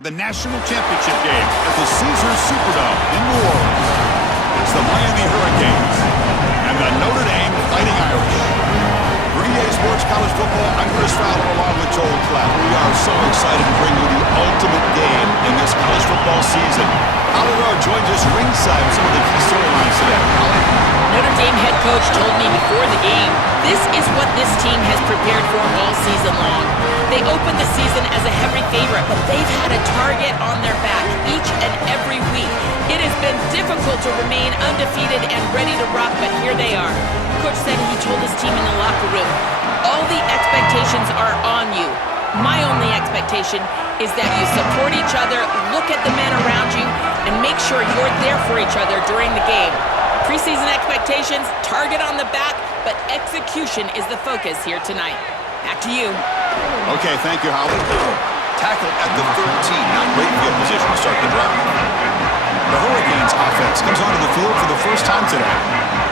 The national championship game at the Caesars Superdome in New Orleans. It's the Miami Hurricanes and the Notre Dame Fighting Irish. For EA Sports College Football, I'm Chris Fowler along with Joel Klatt. We are so excited to bring you the ultimate game in this college football season. Holly Rowe joins us ringside with some of the key storylines today. Holly? Notre Dame head coach told me before the game, this is what this team has prepared for all season long. They opened the season as a heavy favorite, but they've had a target on their back each and every week. It has been difficult to remain undefeated and ready to rock, but here they are. Coach said he told his team in the locker room, all the expectations are on you. My only expectation is that you support each other, look at the men around you, and make sure you're there for each other during the game. Preseason expectations, target on the back, but execution is the focus here tonight. Back to you. Okay, thank you, Holly. Tackle at the 13, not great field position to start the drive. The Hurricanes offense comes onto the field for the first time today.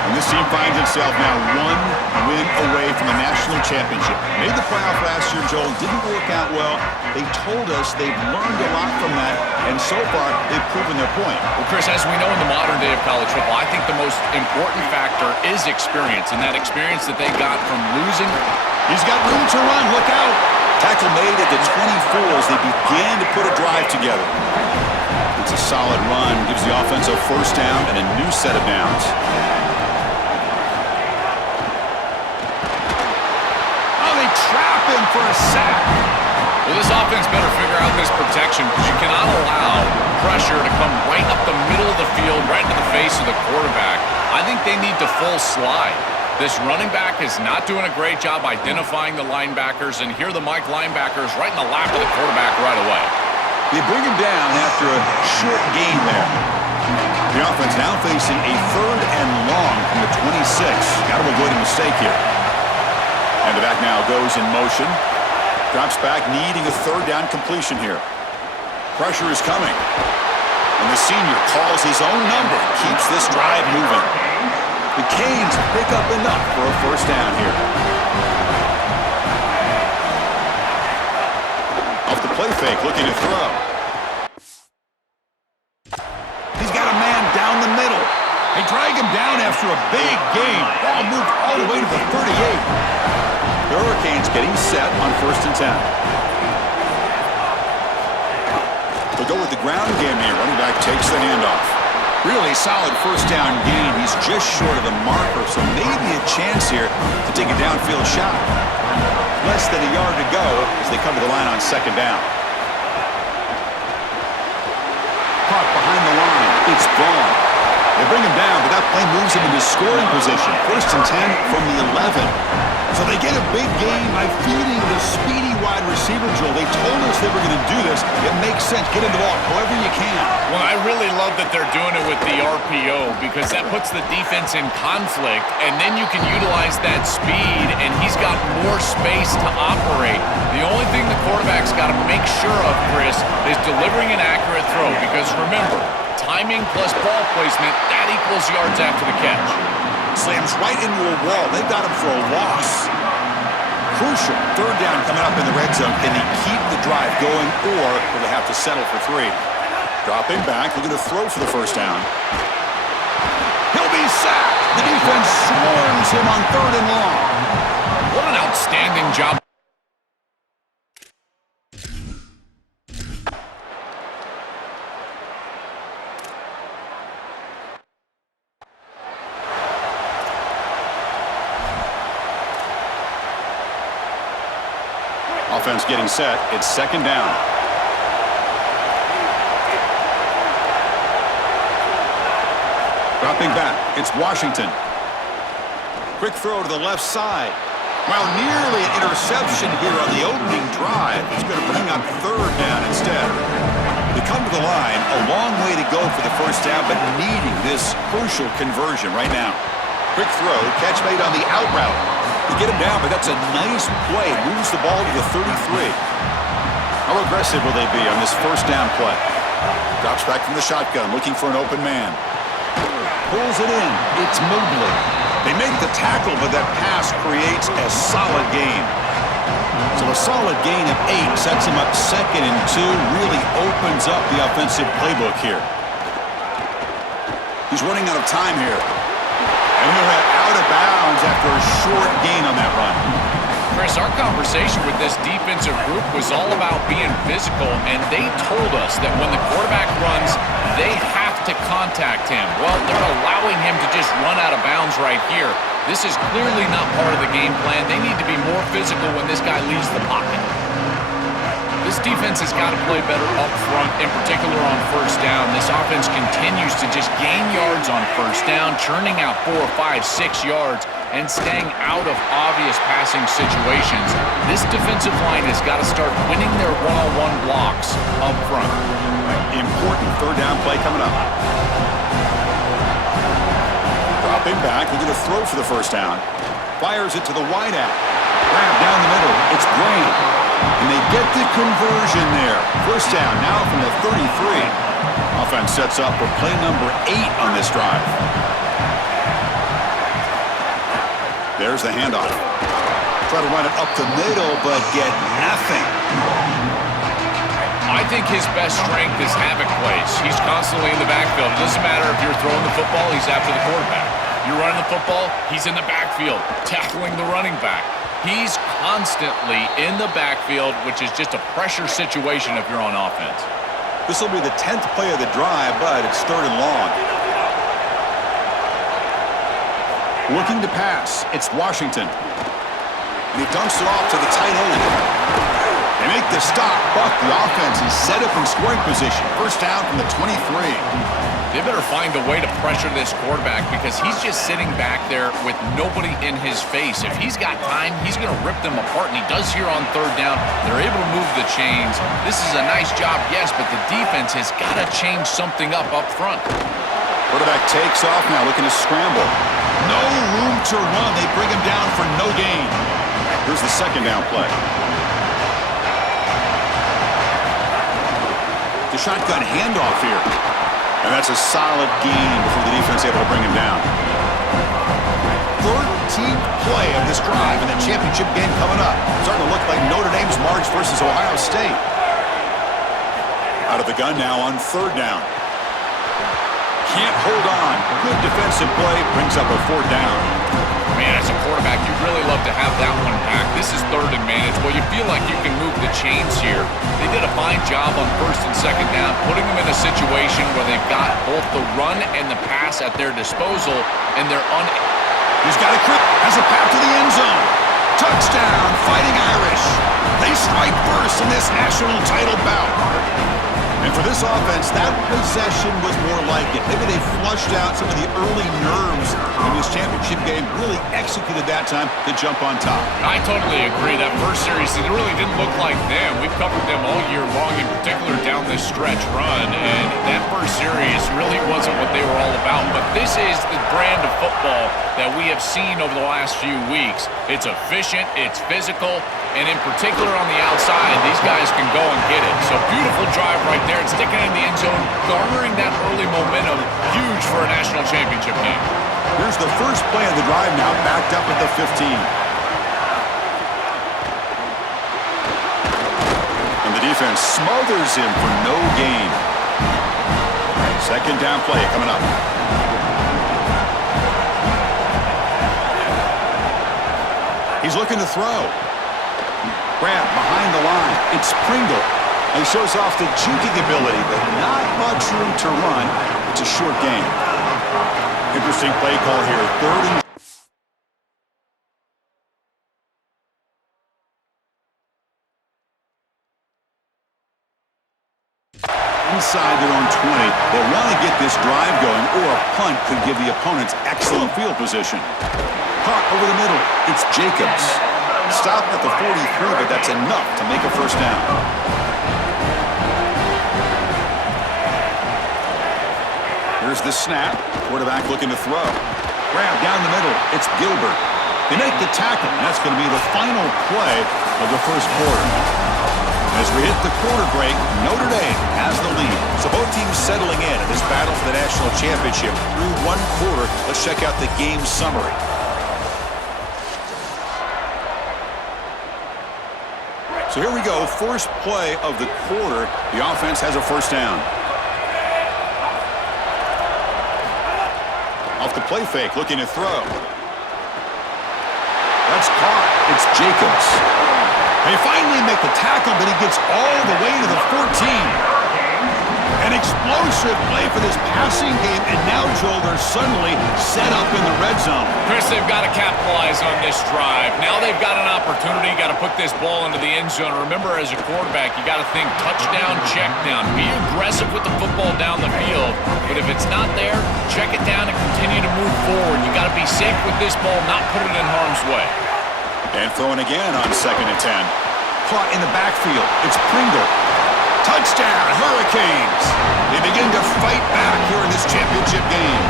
And this team finds itself now one win away from a national championship. Made the playoff last year, Joel. Didn't work out well. They told us they've learned a lot from that, and so far they've proven their point. Well, Chris, as we know in the modern day of college football, I think the most important factor is experience, and that experience that they got from losing. He's got room to run. Look out. Tackle made at the 24 as they began to put a drive together. It's a solid run. Gives the offense a first down and a new set of downs. Trap him for a sack. Well, this offense better figure out this protection because you cannot allow pressure to come right up the middle of the field, right into the face of the quarterback. I think they need to full slide. This running back is not doing a great job identifying the linebackers, and here the Mike linebackers right in the lap of the quarterback right away. They bring him down after a short gain there. The offense now facing a 3rd and long from the 26. Got to avoid a mistake here. And the back now goes in motion. Drops back, needing a 3rd down completion here. Pressure is coming. And the senior calls his own number. Keeps this drive moving. The Canes pick up enough for a first down here. Off the play fake, looking to throw. He's got a man down the middle. They drag him down after a big gain. Ball moved all the way to the 38. The Hurricanes getting set on 1st and 10. They'll go with the ground game here. Running back takes the handoff. Really solid first down gain. He's just short of the marker, so maybe a chance here to take a downfield shot. Less than a yard to go as they come to the line on 2nd down. Caught behind the line. It's Vaughn. They bring him down, but that play moves him into scoring position. 1st and 10 from the 11. So they get a big gain by feeding the speedy wide receiver, Joel. They told us they were going to do this. It makes sense. Get him the ball however you can. Well, I really love that they're doing it with the RPO because that puts the defense in conflict, and then you can utilize that speed, and he's got more space to operate. The only thing the quarterback's got to make sure of, Chris, is delivering an accurate throw because remember, timing plus ball placement, that equals yards after the catch. Slams right into a wall. They got him for a loss. Crucial 3rd down coming up in the red zone. Can they keep the drive going, or will they have to settle for 3? Dropping back, looking to throw for the first down. He'll be sacked. The defense swarms him on 3rd and long. What an outstanding job. Offense getting set. It's 2nd down. Dropping back. It's Washington. Quick throw to the left side. Well, nearly an interception here on the opening drive. It's going to bring up 3rd down instead. They come to the line. A long way to go for the first down, but needing this crucial conversion right now. Quick throw. Catch made on the out route. To get him down, but that's a nice play. Moves the ball to the 33. How aggressive will they be on this first down play? Drops back from the shotgun, looking for an open man. Pulls it in. It's Mobley. They make the tackle, but that pass creates a solid gain. So a solid gain of 8 sets him up 2nd and 2, really opens up the offensive playbook here. He's running out of time here. And he'll head out of bounds after a short gain on that run. Chris, our conversation with this defensive group was all about being physical, and they told us that when the quarterback runs, they have to contact him. Well, they're allowing him to just run out of bounds right here. This is clearly not part of the game plan. They need to be more physical when this guy leaves the pocket. This defense has got to play better up front, in particular on first down. This offense continues to just gain yards on first down, churning out 4, 5, 6 yards, and staying out of obvious passing situations. This defensive line has got to start winning their one-on-one blocks up front. Important 3rd down play coming up. Dropping back, looking to throw for the 1st down. Fires it to the wideout. Grab down the middle. It's Graham. And they get the conversion there. 1st down now from the 33. Offense sets up for play number 8 on this drive. There's the handoff. Try to run it up the middle, but get nothing. I think his best strength is havoc plays. He's constantly in the backfield. It doesn't matter if you're throwing the football, he's after the quarterback. You're running the football, he's in the backfield, tackling the running back. He's constantly in the backfield, which is just a pressure situation if you're on offense. This will be the 10th play of the drive, but it's 3rd and long. Looking to pass, it's Washington. And he dumps it off to the tight end. They make the stop, but the offense is set up in scoring position. 1st down from the 23. They better find a way to pressure this quarterback because he's just sitting back there with nobody in his face. If he's got time, he's going to rip them apart, and he does here on 3rd down. They're able to move the chains. This is a nice job, yes, but the defense has got to change something up front. Quarterback takes off now, looking to scramble. No room to run. They bring him down for no gain. Here's the 2nd down play. The shotgun handoff here. And that's a solid gain before the defense able to bring him down. 13th play of this drive in the championship game coming up. Starting to look like Notre Dame's March versus Ohio State. Out of the gun now on 3rd down. Can't hold on. Good defensive play. Brings up a 4th down. Man, as a quarterback, you'd really love to have that one back. This is 3rd and manageable. You feel like you can move the chains here. They did a fine job on 1st and 2nd down, putting them in a situation where they've got both the run and the pass at their disposal, and they're He's got a grip, has a path to the end zone. Touchdown, Fighting Irish. They strike first in this national title bout. And for this offense, that possession was more like it. Maybe they flushed out some of the early nerves in this championship game, really executed that time to jump on top. I totally agree. That first series, it really didn't look like them. We've covered them all year long, in particular down this stretch run, and that first series really wasn't what they were all about. But this is the brand of football that we have seen over the last few weeks. It's efficient, it's physical, and in particular on the outside, these guys can go and get it. So beautiful drive right there, and sticking in the end zone, garnering that early momentum, huge for a national championship game. Here's the first play of the drive now, backed up at the 15. And the defense smothers him for no gain. 2nd down play coming up. He's looking to throw. Grab behind the line. It's Pringle. He shows off the juking ability, but not much room to run. It's a short gain. Interesting play call here. 3rd and inside their own 20. They want to get this drive going, or a punt could give the opponents excellent field position. Caught over the middle. It's Jacobs. Stopped at the 43, but that's enough to make a 1st down. Here's the snap. Quarterback looking to throw. Grab down the middle. It's Gilbert. They make the tackle, and that's going to be the final play of the 1st quarter. As we hit the quarter break, Notre Dame has the lead. So both teams settling in this battle for the national championship through 1 quarter. Let's check out the game summary. So here we go, first play of the quarter. The offense has a first down. Off the play fake, looking to throw. That's caught. It's Jacobs. They finally make the tackle, but he gets all the way to the 14. An explosive play for this passing game, and now, Joel, they're suddenly set up in the red zone. Chris, they've got to capitalize on this drive. Now they've got an opportunity. Got to put this ball into the end zone. Remember, as a quarterback, you got to think touchdown, check down. Be aggressive with the football down the field. But if it's not there, check it down and continue to move forward. You got to be safe with this ball, not put it in harm's way. And throwing again on 2nd and 10. Caught in the backfield. It's Pringle. Touchdown, Hurricanes. They begin to fight back here in this championship game.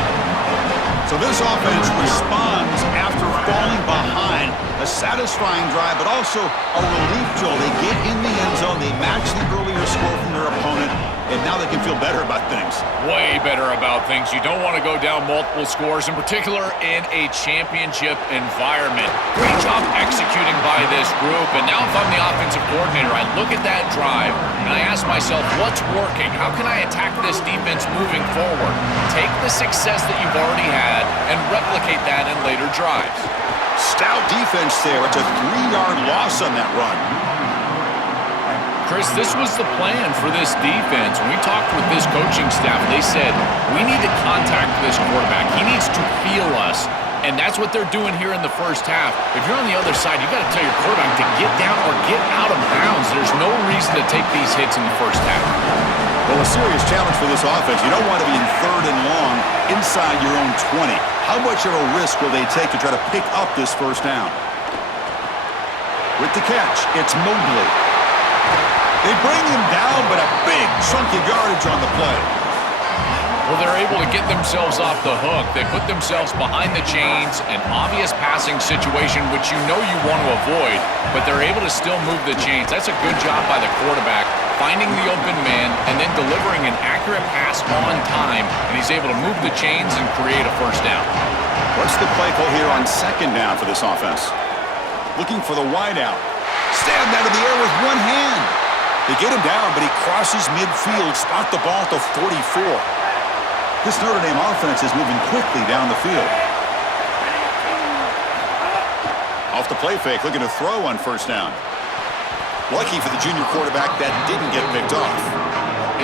So this offense responds after falling behind. A satisfying drive, but also a relief, Joel. They get in the end zone. They match the earlier score from their opponent, and now they can feel better about things. Way better about things. You don't want to go down multiple scores, in particular in a championship environment. Great job executing by this group. And now if I'm the offensive coordinator, I look at that drive and I ask myself, what's working? How can I attack this defense moving forward? Take the success that you've already had and replicate that in later drives. Stout defense there. It's a 3-yard loss on that run. Chris, this was the plan for this defense. When we talked with this coaching staff, they said, we need to contact this quarterback. He needs to feel us. And that's what they're doing here in the first half. If you're on the other side, you got to tell your quarterback to get down or get out of bounds. There's no reason to take these hits in the first half. Well, a serious challenge for this offense. You don't want to be in 3rd and long inside your own 20. How much of a risk will they take to try to pick up this first down? With the catch, it's Mobley. They bring him down, but a big chunk of yardage on the play. Well, they're able to get themselves off the hook. They put themselves behind the chains, an obvious passing situation, which you know you want to avoid, but they're able to still move the chains. That's a good job by the quarterback, finding the open man and then delivering an accurate pass on time, and he's able to move the chains and create a first down. What's the play call here on 2nd down for this offense? Looking for the wideout. Stabbed out of the air with one hand. They get him down, but he crosses midfield, spot the ball at the 44. This Notre Dame offense is moving quickly down the field. Off the play fake, looking to throw on first down. Lucky for the junior quarterback that didn't get picked off.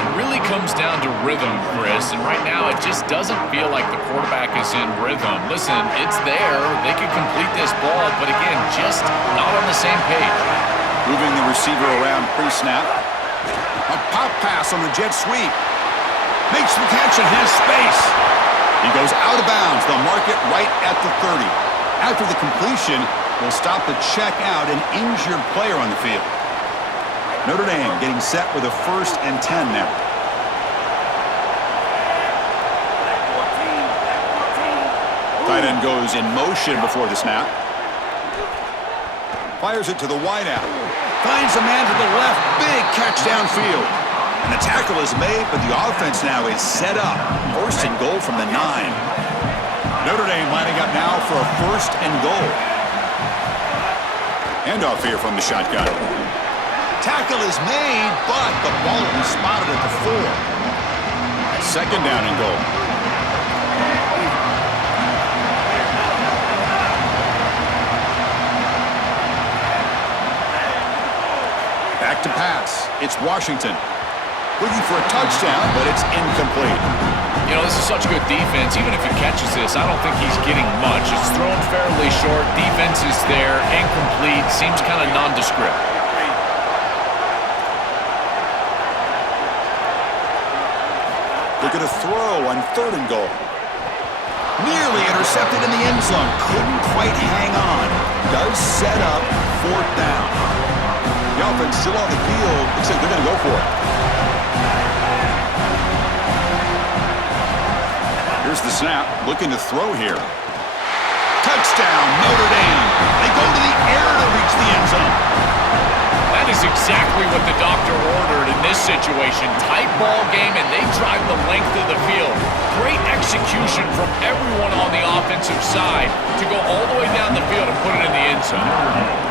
It really comes down to rhythm, Chris, and right now it just doesn't feel like the quarterback is in rhythm. Listen, it's there. They could complete this ball, but again, just not on the same page. Moving the receiver around pre-snap. A pop pass on the jet sweep. Makes the catch and has space. He goes out of bounds. They'll mark it right at the 30. After the completion, they'll stop the check out, an injured player on the field. Notre Dame getting set with a 1st and 10 now. Tight end goes in motion before the snap. Fires it to the wideout. Finds a man to the left. Big catch downfield. And the tackle is made, but the offense now is set up. 1st and goal from the 9. Notre Dame lining up now for a 1st and goal. Handoff here from the shotgun. Tackle is made, but the ball will be spotted at the 4. 2nd down and goal. Back to pass. It's Washington. Looking for a touchdown, but it's incomplete. You know, this is such good defense. Even if he catches this, I don't think he's getting much. It's thrown fairly short. Defense is there. Incomplete. Seems kind of nondescript. Looking to throw on 3rd and goal. Nearly intercepted in the end zone. Couldn't quite hang on. Does set up 4th down. The offense still on the field. Looks like they're going to go for it. Here's the snap. Looking to throw here. Touchdown, Notre Dame. They go to the air to reach the end zone. That is exactly what the doctor ordered in this situation. Tight ball game, and they drive the length of the field. Great execution from everyone on the offensive side to go all the way down the field and put it in the end zone.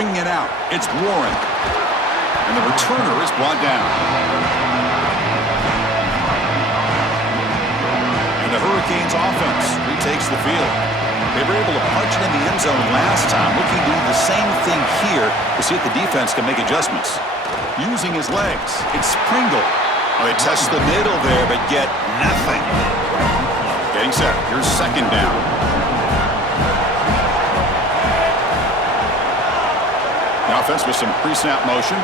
bringing it out. It's Warren. And the returner is brought down. And the Hurricanes offense retakes the field. They were able to punch it in the end zone last time, looking to do the same thing here to see if the defense can make adjustments. Using his legs, it's Pringle. Oh, they test the middle there, but get nothing. Getting set. Here's second down. The offense with some pre-snap motion.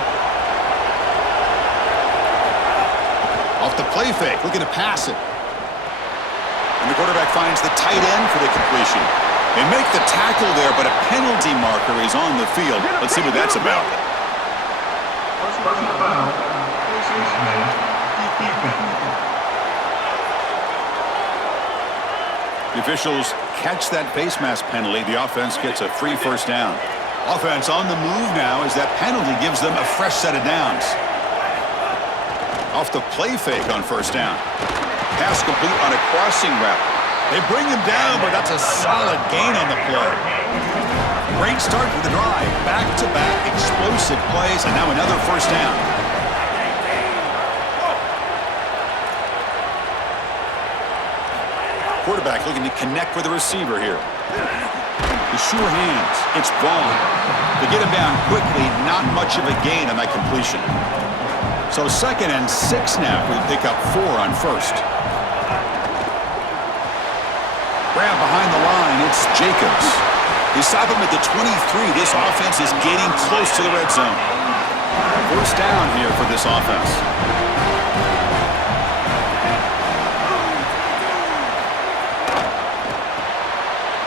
Off the play fake, looking to pass it. And the quarterback finds the tight end for the completion. They make the tackle there, but a penalty marker is on the field. Let's see what that's about. The officials catch that face mask penalty. The offense gets a free first down. Offense on the move now as that penalty gives them a fresh set of downs. Off the play fake on first down. Pass complete on a crossing route. They bring him down, but that's a solid gain on the play. Great start for the drive. Back-to-back explosive plays, and now another first down. Quarterback looking to connect with the receiver here. The sure hands. It's Vaughn. To get him down quickly, not much of a gain on that completion. So 2nd and 6 now. We pick up 4 on first. Grab behind the line. It's Jacobs. They stop him at the 23. This offense is getting close to the red zone. First down here for this offense.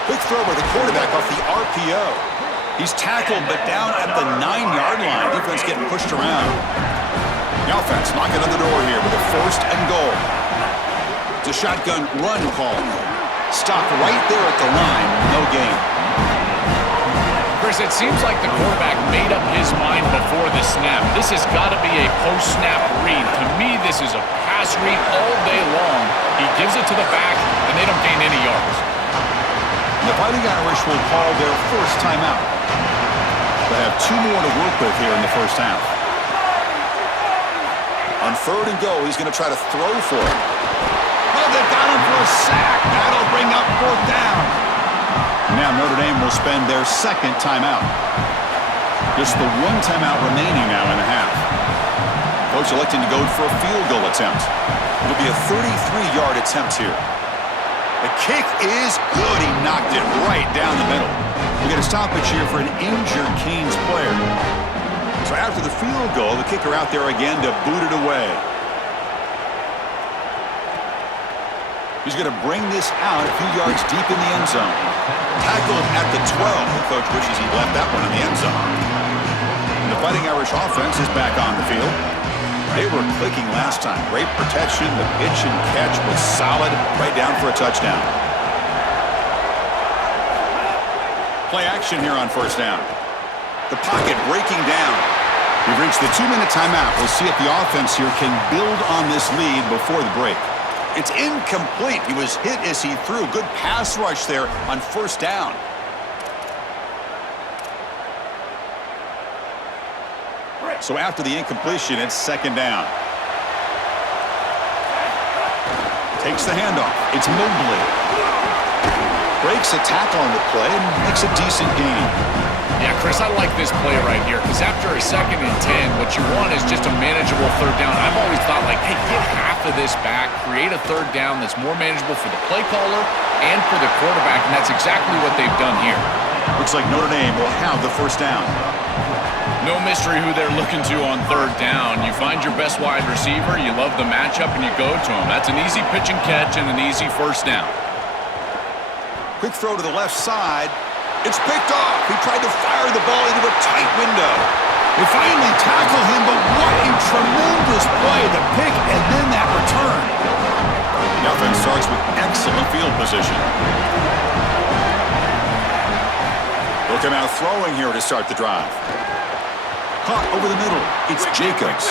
Quick throw by the quarterback off the RPO. He's tackled, but down at the 9-yard line. Defense getting pushed around. The offense knocking on the door here with a 1st and goal. It's a shotgun run call. Stopped right there at the line. No gain. Chris, it seems like the quarterback made up his mind before the snap. This has got to be a post-snap read. To me, this is a pass read all day long. He gives it to the back, and they don't gain any yards. The Fighting Irish will call their first timeout. They have 2 more to work with here in the first half. On 3rd and goal, he's going to try to throw for it. Oh, they've got him for a sack. That'll bring up 4th down. Now Notre Dame will spend their 2nd timeout. Just the 1 timeout remaining now in the half. Coach electing to go for a field goal attempt. It'll be a 33-yard attempt here. The kick is good. He knocked it right down the middle. We get a stoppage here for an injured Canes player. So after the field goal, the kicker out there again to boot it away. He's going to bring this out a few yards deep in the end zone. Tackled at the 12. The coach wishes he'd left that one in the end zone. And the Fighting Irish offense is back on the field. They were clicking last time. Great protection. The pitch and catch was solid. Right down for a touchdown. Play action here on first down. The pocket breaking down. We've reached the 2-minute timeout. We'll see if the offense here can build on this lead before the break. It's incomplete. He was hit as he threw. Good pass rush there on first down. So after the incompletion, it's 2nd down. Takes the handoff. It's Mobley. Breaks a tackle on the play and makes a decent gain. Yeah, Chris, I like this play right here because after a 2nd and 10, what you want is just a manageable 3rd down. I've always thought, like, hey, get half of this back, create a 3rd down that's more manageable for the play caller and for the quarterback, and that's exactly what they've done here. Looks like Notre Dame will have the first down. No mystery who they're looking to on 3rd down. You find your best wide receiver, you love the matchup, and you go to him. That's an easy pitch and catch and an easy first down. Quick throw to the left side. It's picked off. He tried to fire the ball into a tight window. They finally tackle him, but what a tremendous play. The pick and then that return. The offense starts with excellent field position. They'll come out throwing here to start the drive. Caught over the middle. It's Jacobs.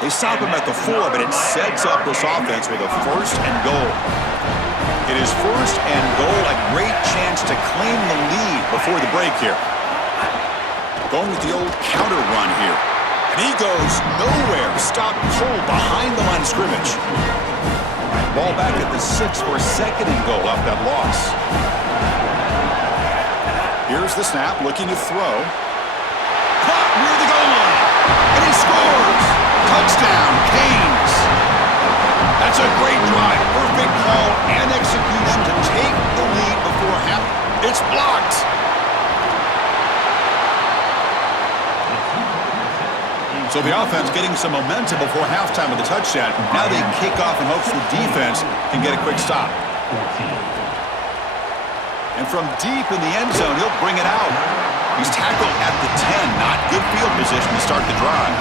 They stop him at the 4, but it sets up this offense with a 1st and goal. It is 1st and goal, a great chance to claim the lead before the break here. Going with the old counter run here. And he goes nowhere. Stop cold behind the line of scrimmage. Ball back at the 6 for second and goal off that loss. Here's the snap, looking to throw. Caught near the goal line. And he scores. Touchdown, Canes. That's a great drive. Perfect call and execution to take the lead before half. It's blocked. So the offense getting some momentum before halftime with the touchdown. Now they kick off in hopes the defense can get a quick stop. And from deep in the end zone, he'll bring it out. He's tackled at the 10. Not good field position to start the drive.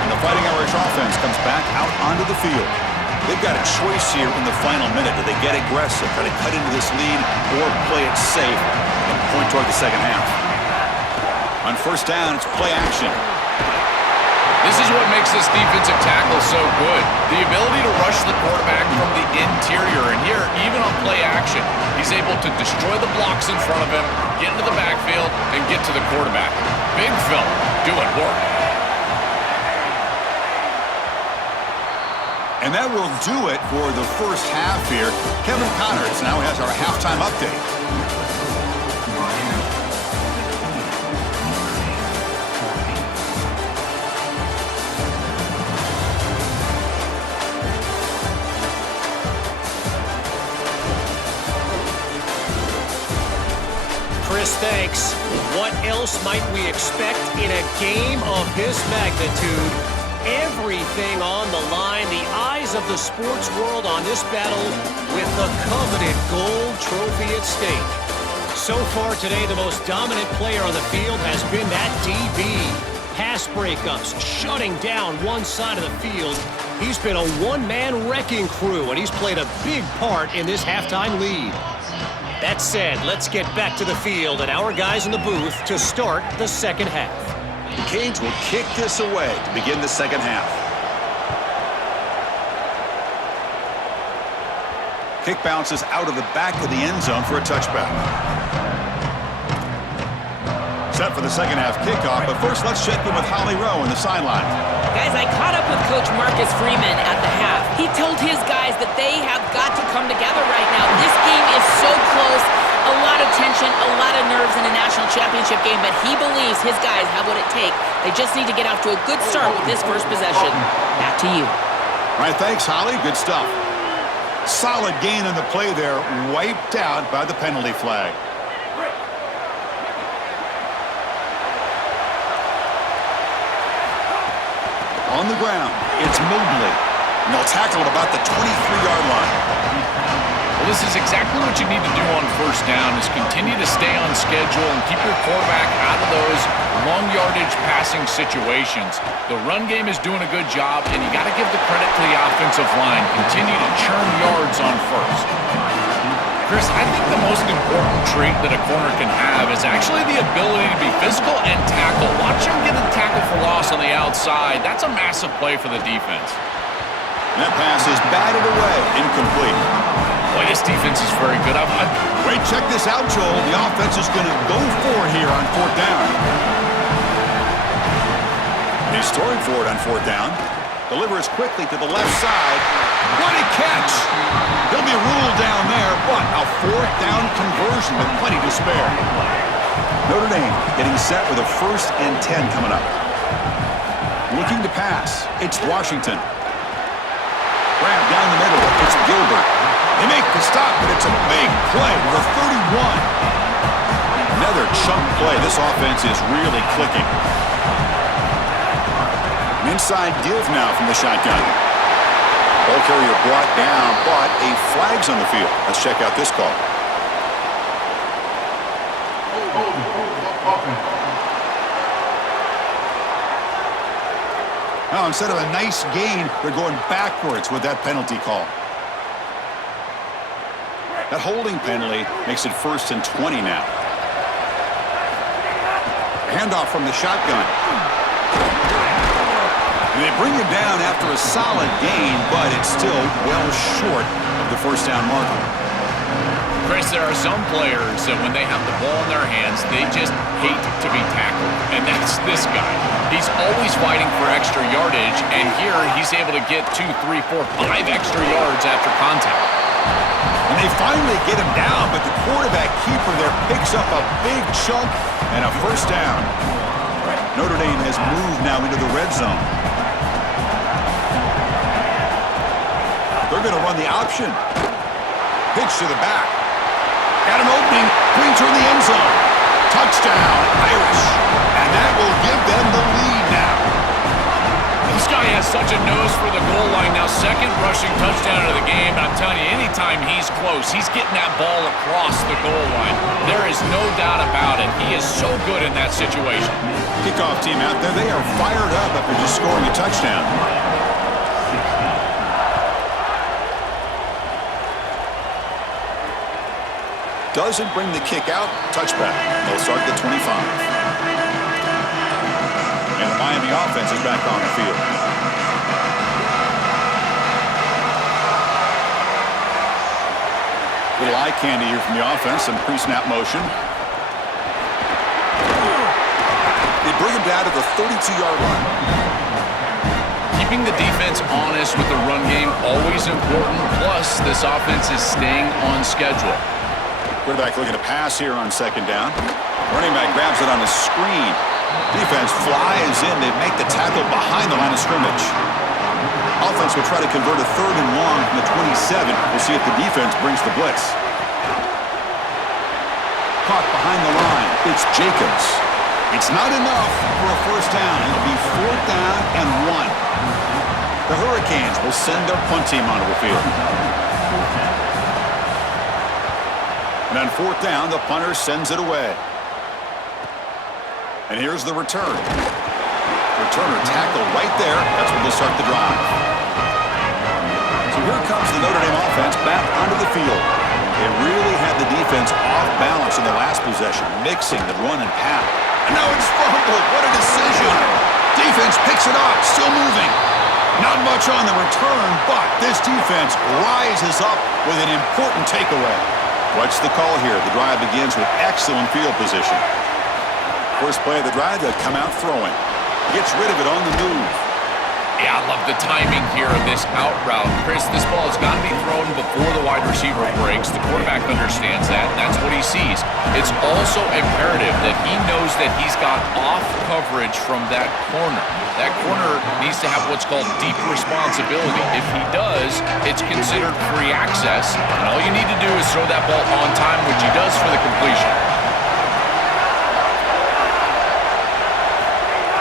And the Fighting Irish offense comes back out onto the field. They've got a choice here in the final minute. Do they get aggressive, try to cut into this lead, or play it safe and point toward the second half? On first down, it's play action. This is what makes this defensive tackle so good. The ability to rush the quarterback from the interior. And here, even on play action, he's able to destroy the blocks in front of him, get into the backfield, and get to the quarterback. Big fella doing work. And that will do it for the first half here. Kevin Connors now has our halftime update. Chris, thanks. What else might we expect in a game of this magnitude? Everything on the line, the eyes of the sports world on this battle with the coveted gold trophy at stake. So far today, the most dominant player on the field has been that DB. Pass breakups, shutting down one side of the field. He's been a one-man wrecking crew, and he's played a big part in this halftime lead. That said, let's get back to the field and our guys in the booth to start the second half. The Canes will kick this away to begin the second half. Kick bounces out of the back of the end zone for a touchback. Set for the second half kickoff, but first let's check in with Holly Rowe on the sideline. Guys, I caught up with Coach Marcus Freeman at the half. He told his guys that they have got to come together right now. This game is so close, a lot of tension, a lot of nerves in a national championship game, but he believes his guys have what it takes. They just need to get off to a good start with this first possession. Back to you. All right, thanks, Holly. Good stuff. Solid gain in the play there, wiped out by the penalty flag. On the ground, it's Mobley. And they'll tackle at about the 23-yard line. Well, this is exactly what you need to do on first down is continue to stay on schedule and keep your quarterback out of those long yardage passing situations. The run game is doing a good job, and you got to give the credit to the offensive line. Continue to churn yards on first. Chris, I think the most important trait that a corner can have is actually the ability to be physical and tackle. Watch him get a tackle for loss on the outside. That's a massive play for the defense. And that pass is batted away, incomplete. Boy, this defense is very good. Wait, check this out, Joel. The offense is going to go for it here on fourth down. He's throwing for it on fourth down. Delivers quickly to the left side. What a catch! He'll be ruled down there, but a fourth down conversion with plenty to spare. Notre Dame getting set with a 1st and 10 coming up. Looking to pass. It's Washington. Grab down the middle. It's Gilbert. They make the stop, but it's a big play with a 31. Another chunk play. This offense is really clicking. An inside give now from the shotgun. Ball carrier brought down, but a flag's on the field. Let's check out this call. Now, instead of a nice gain, they're going backwards with that penalty call. That holding penalty makes it 1st and 20 now. Handoff from the shotgun. And they bring him down after a solid gain, but it's still well short of the first down marker. Chris, there are some players that when they have the ball in their hands, they just hate to be tackled. And that's this guy. He's always fighting for extra yardage, and here he's able to get 2, 3, 4, 5 extra yards after contact. And they finally get him down, but the quarterback keeper there picks up a big chunk and a first down. Notre Dame has moved now into the red zone. They're going to run the option. Pitch to the back. Got an opening. Green toward the end zone. Touchdown, Irish. And that will give them the lead now. This guy has such a nose for the goal line now. Second rushing touchdown of the game. And I'm telling you, anytime he's close, he's getting that ball across the goal line. There is no doubt about it. He is so good in that situation. Kickoff team out there. They are fired up after just scoring a touchdown. Doesn't bring the kick out. Touchback. They'll start at the 25. And the Miami offense is back on the field. Little eye candy here from the offense. Some pre-snap motion. They bring him down to the 32-yard line. Keeping the defense honest with the run game, always important. Plus, this offense is staying on schedule. Quarterback looking to pass here on second down. Running back grabs it on the screen. Defense flies in. They make the tackle behind the line of scrimmage. Offense will try to convert a 3rd and long from the 27. We'll see if the defense brings the blitz. Caught behind the line. It's Jacobs. It's not enough for a first down. It'll be 4th down and 1. The Hurricanes will send their punt team onto the field. And on 4th down, the punter sends it away. And here's the return. Returner tackled right there. That's where they'll start the drive. So here comes the Notre Dame offense back onto the field. They really had the defense off balance in the last possession, mixing the run and pass. And now it's fumbled. What a decision. Defense picks it up, still moving. Not much on the return, but this defense rises up with an important takeaway. What's the call here? The drive begins with excellent field position. First play of the drive, they'll come out throwing. Gets rid of it on the move. Yeah, I love the timing here of this out route. Chris, this ball has got to be thrown before the wide receiver breaks. The quarterback understands that. That's what he sees. It's also imperative that he knows that he's got off coverage from that corner. That corner needs to have what's called deep responsibility. If he does, it's considered free access. And all you need to do is throw that ball on time, which he does for the completion.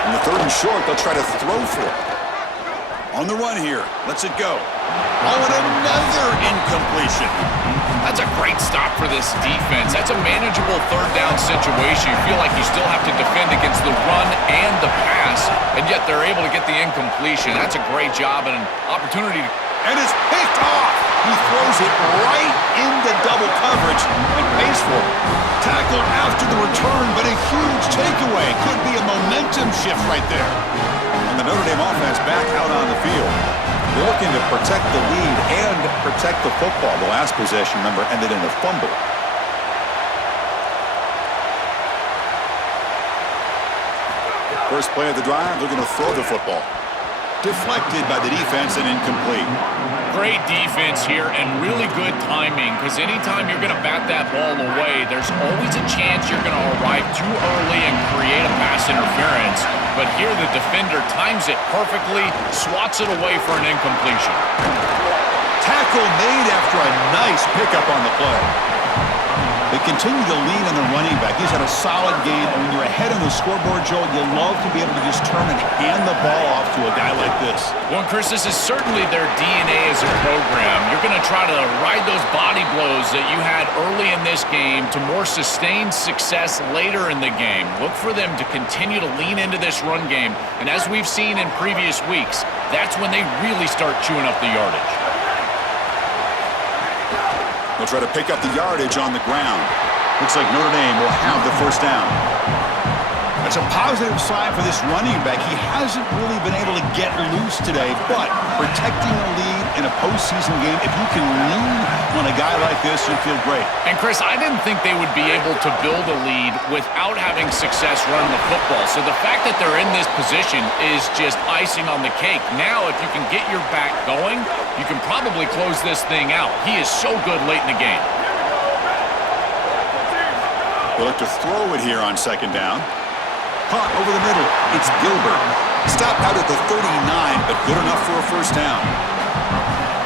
On the 3rd and short, they'll try to throw for it. On the run here. Lets it go. Oh, and another incompletion. That's a great stop for this defense. That's a manageable 3rd down situation. You feel like you still have to defend against the run and the pass, and yet they're able to get the incompletion. That's a great job and an opportunity. And it's picked off. He throws it right into double coverage and pays for it. Tackled after the return, but a huge takeaway. Could be a momentum shift right there. And the Notre Dame offense back out on the field. They're looking to protect the lead and protect the football. The last possession, remember, ended in a fumble. First play of the drive, they're going to throw the football. Deflected by the defense and incomplete. Great defense here and really good timing, because anytime you're going to bat that ball away, there's always a chance you're going to arrive too early and create a pass interference. But here the defender times it perfectly, swats it away for an incompletion. Tackle made after a nice pickup on the play. They continue to lean on the running back. He's had a solid game. And when you're ahead on the scoreboard, Joe, you love to be able to just turn and hand the ball off to a guy like this. Well, Chris, this is certainly their DNA as a program. You're going to try to ride those body blows that you had early in this game to more sustained success later in the game. Look for them to continue to lean into this run game. And as we've seen in previous weeks, that's when they really start chewing up the yardage. They'll try to pick up the yardage on the ground. Looks like Notre Dame will have the first down. It's a positive sign for this running back. He hasn't really been able to get loose today, but protecting a lead in a postseason game, if you can lean on a guy like this, you feel great. And Chris, I didn't think they would be able to build a lead without having success running the football. So the fact that they're in this position is just icing on the cake. Now, if you can get your back going, you can probably close this thing out. He is so good late in the game. We'll look to throw it here on second down. Caught over the middle. It's Gilbert. Stopped out at the 39, but good enough for a first down.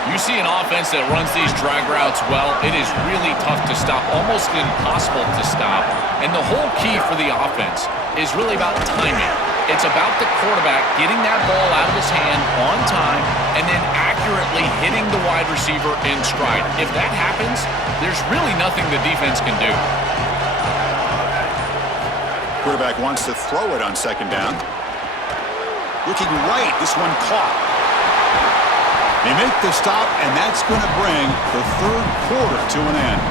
You see an offense that runs these drag routes well, it is really tough to stop, almost impossible to stop. And the whole key for the offense is really about timing. It's about the quarterback getting that ball out of his hand on time and then accurately hitting the wide receiver in stride. If that happens, there's really nothing the defense can do. Quarterback wants to throw it on second down. Looking right, this one caught. They make the stop, and that's going to bring the third quarter to an end.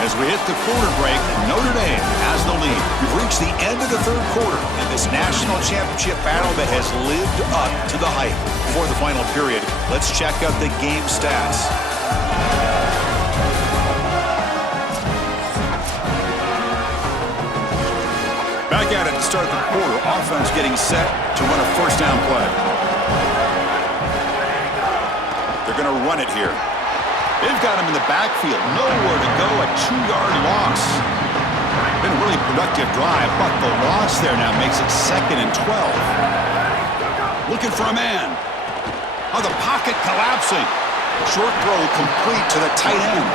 As we hit the quarter break, Notre Dame has the lead. We've reached the end of the third quarter in this national championship battle that has lived up to the hype. Before the final period, let's check out the game stats. Back at it to start the quarter. Offense getting set to run a first down play. They're going to run it here. They've got him in the backfield. Nowhere to go. A 2-yard loss. Been a really productive drive, but the loss there now makes it 2nd and 12. Looking for a man. Oh, the pocket collapsing. Short throw complete to the tight end.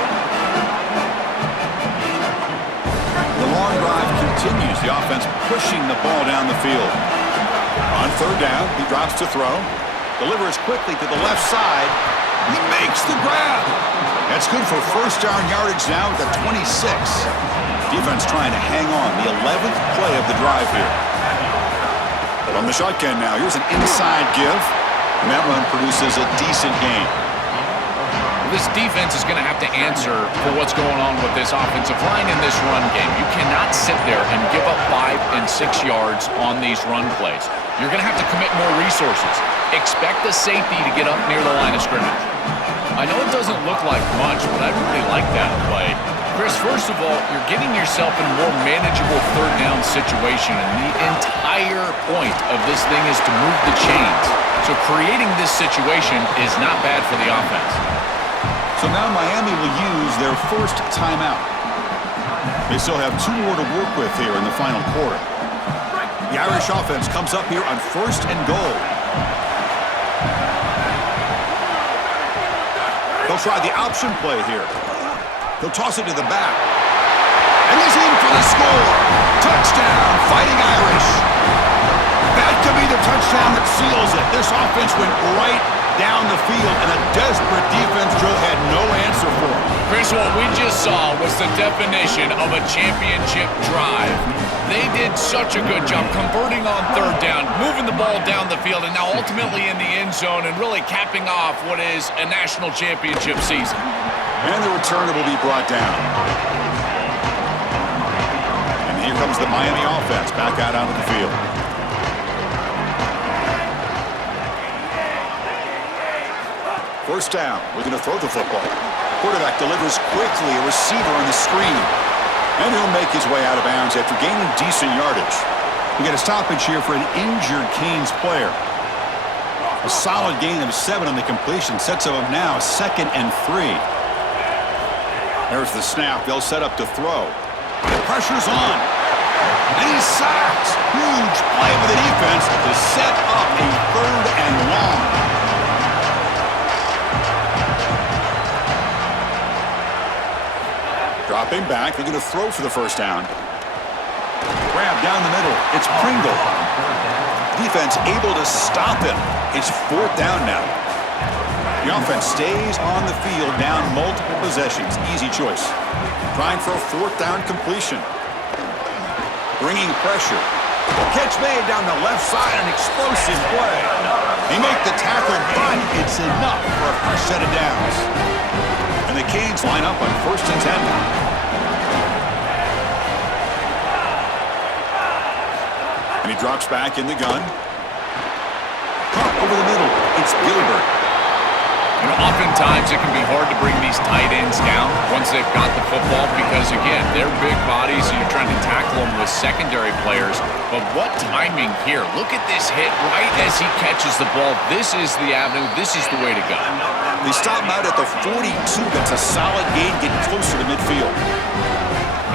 The long drive continues. The offense pushing the ball down the field. On third down, he drops to throw. Delivers quickly to the left side. He makes the grab. That's good for first down yardage now at the 26. Defense trying to hang on. The 11th play of the drive here. From the shotgun now, here's an inside give. And that run produces a decent gain. This defense is going to have to answer for what's going on with this offensive line in this run game. You cannot sit there and give up 5 and 6 yards on these run plays. You're going to have to commit more resources. Expect the safety to get up near the line of scrimmage. I know it doesn't look like much, but I really like that play. Chris, first of all, you're getting yourself in a more manageable third down situation, and the entire point of this thing is to move the chains. So creating this situation is not bad for the offense. So now Miami will use their first timeout. They still have 2 more to work with here in the final quarter. The Irish offense comes up here on 1st and goal. They'll try the option play here. He'll toss it to the back. And he's in for the score. Touchdown, Fighting Irish. That could be the touchdown that seals it. This offense went right down the field, and a desperate defense Joe had no answer for. Chris, what we just saw was the definition of a championship drive. They did such a good job converting on third down, moving the ball down the field, and now ultimately in the end zone and really capping off what is a national championship season. And the returner will be brought down. And here comes the Miami offense back out onto the field. First down, we're going to throw the football. Quarterback delivers quickly, a receiver on the screen. And he'll make his way out of bounds after gaining decent yardage. We get a stoppage here for an injured Canes player. A solid gain of 7 on the completion sets him up now 2nd and 3. There's the snap. They'll set up to throw. The pressure's on. And he's sacked. Huge play for the defense to set up a 3rd and long. Dropping back, they're going to throw for the first down. Grab down the middle. It's Pringle. Defense able to stop him. It's 4th down now. The offense stays on the field down multiple possessions. Easy choice. Trying for a 4th down completion. Bringing pressure. Catch made down the left side, an explosive play. They make the tackle, but it's enough for a fresh set of downs. And the Canes line up on 1st and 10 now. And he drops back in the gun. Caught over the middle. It's Gilbert. You know, oftentimes it can be hard to bring these tight ends down once they've got the football because, again, they're big bodies and you're trying to tackle them with secondary players. But what timing here. Look at this hit right as he catches the ball. This is the avenue. This is the way to go. They stop him out at the 42. That's a solid gain, getting closer to midfield.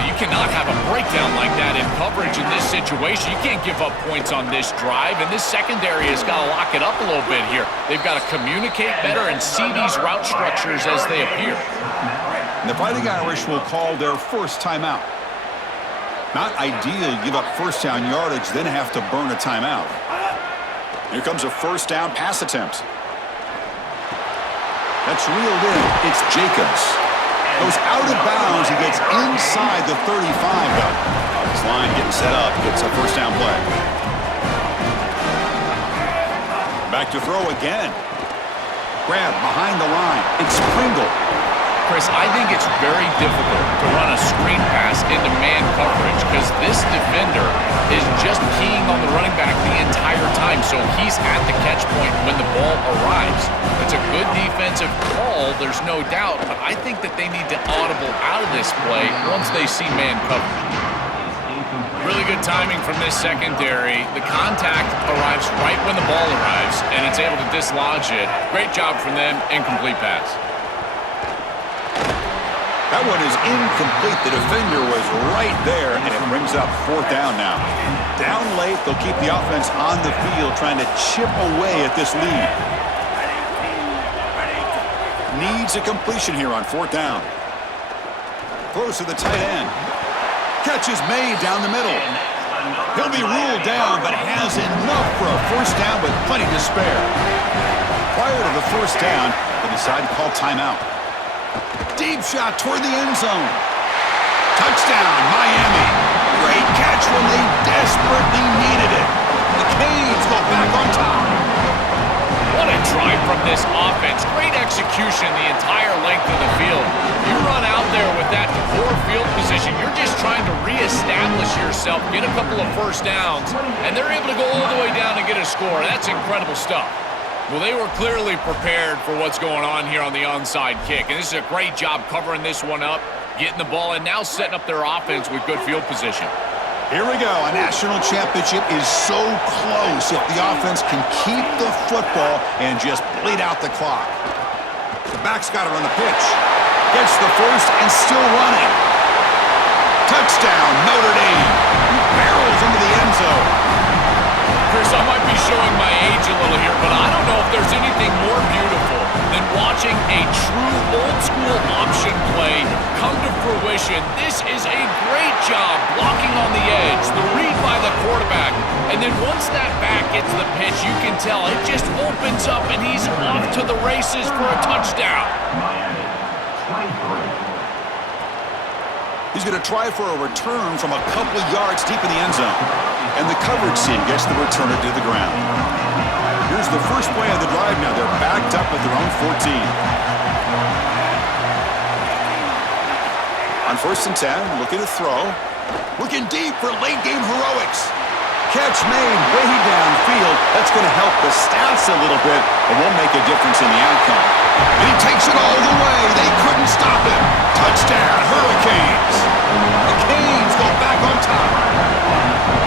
You cannot have a breakdown like that in coverage in this situation. You can't give up points on this drive, and this secondary has got to lock it up a little bit here. They've got to communicate better and see these route structures as they appear. And the Fighting Irish will call their first timeout. Not ideal, you give up first down yardage, then have to burn a timeout. Here comes a first down pass attempt. That's reeled in. It's Jacobs. Goes out of bounds. He gets inside the 35, though. This line getting set up. It's a first down play. Back to throw again. Grab behind the line. It's Pringle. Chris, I think it's very difficult to run a screen pass into man coverage because this defender is just keying on the running back the entire time, so he's at the catch point when the ball arrives. It's a good defensive call, there's no doubt, but I think that they need to audible out of this play once they see man coverage. Really good timing from this secondary. The contact arrives right when the ball arrives, and it's able to dislodge it. Great job from them, incomplete pass. That one is incomplete. The defender was right there, and it brings up 4th down now. Down late, they'll keep the offense on the field, trying to chip away at this lead. Needs a completion here on 4th down. Throws to the tight end. Catch is made down the middle. He'll be ruled down, but has enough for a first down with plenty to spare. Prior to the first down, they decide to call timeout. Deep shot toward the end zone. Touchdown, Miami. Great catch when they desperately needed it. The Canes go back on top. What a drive from this offense. Great execution the entire length of the field. You run out there with that poor field position. You're just trying to reestablish yourself, get a couple of first downs, and they're able to go all the way down and get a score. That's incredible stuff. Well, they were clearly prepared for what's going on here on the onside kick, and this is a great job covering this one up, getting the ball, and now setting up their offense with good field position. Here we go. A national championship is so close if the offense can keep the football and just bleed out the clock. The back's got it on the pitch. Gets the first and still running. Touchdown, Notre Dame. Barrels into the end zone. Chris, I might be showing my age a little here, but I don't know if there's anything more beautiful than watching a true old-school option play come to fruition. This is a great job blocking on the edge, the read by the quarterback, and then once that back gets the pitch, you can tell it just opens up, and he's off to the races for a touchdown. He's going to try for a return from a couple of yards deep in the end zone. And the coverage team gets the returner to the ground. Here's the first play of the drive now. They're backed up at their own 14. On 1st and 10, looking to throw. Looking deep for late game heroics. Catch made way downfield. That's going to help the stats a little bit, and won't make a difference in the outcome. And he takes it all the way. They couldn't stop him. Touchdown, Hurricanes. The Canes go back on top.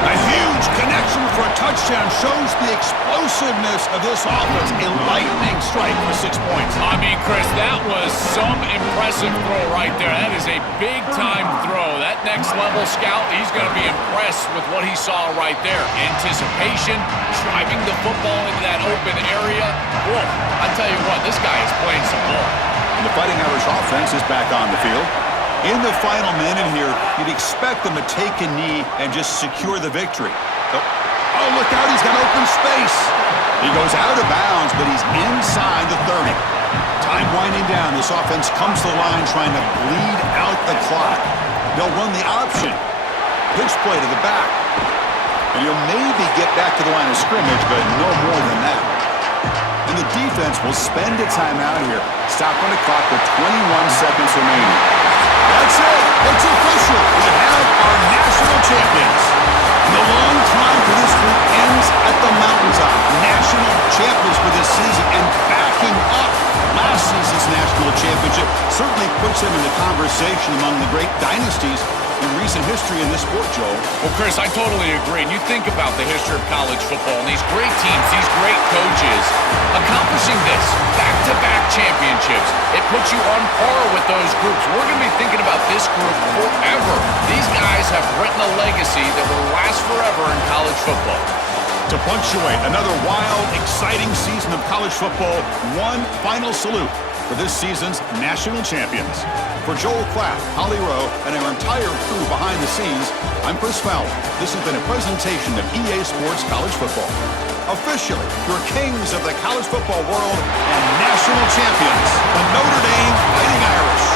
A huge connection for a touchdown shows the explosiveness of this offense. A lightning strike for 6 points. I mean, Chris, that was some impressive throw right there. That is a big-time throw. That next-level scout, he's going to be impressed with what he saw right there. Anticipation, driving the football into that open area. Whoa, I tell you what, this guy is playing some ball. And the Fighting Irish offense is back on the field. In the final minute here, you'd expect them to take a knee and just secure the victory. Oh, look out, he's got open space. He goes out of bounds, but he's inside the 30. Time winding down, this offense comes to the line trying to bleed out the clock. They'll run the option. Pitch play to the back. And he'll maybe get back to the line of scrimmage, but no more than that. and the defense will spend a timeout here. Stopping the clock with 21 seconds remaining. That's it. It's official. We have our national champions. The long time for this group ends at the mountaintop. National champions for this season, and backing up last season's national championship certainly puts them in the conversation among the great dynasties in recent history in this sport, Joel. Well, Chris, I totally agree. And you think about the history of college football and these great teams, these great coaches, accomplishing this, back-to-back championships, it puts you on par with those groups. We're going to be thinking about this group forever. These guys have written a legacy that will last forever in college football. To punctuate another wild, exciting season of college football, one final salute for this season's national champions. For Joel Klatt, Holly Rowe, and our entire crew behind the scenes, I'm Chris Fowler. This has been a presentation of EA Sports College Football. Officially, your kings of the college football world and national champions, the Notre Dame Fighting Irish.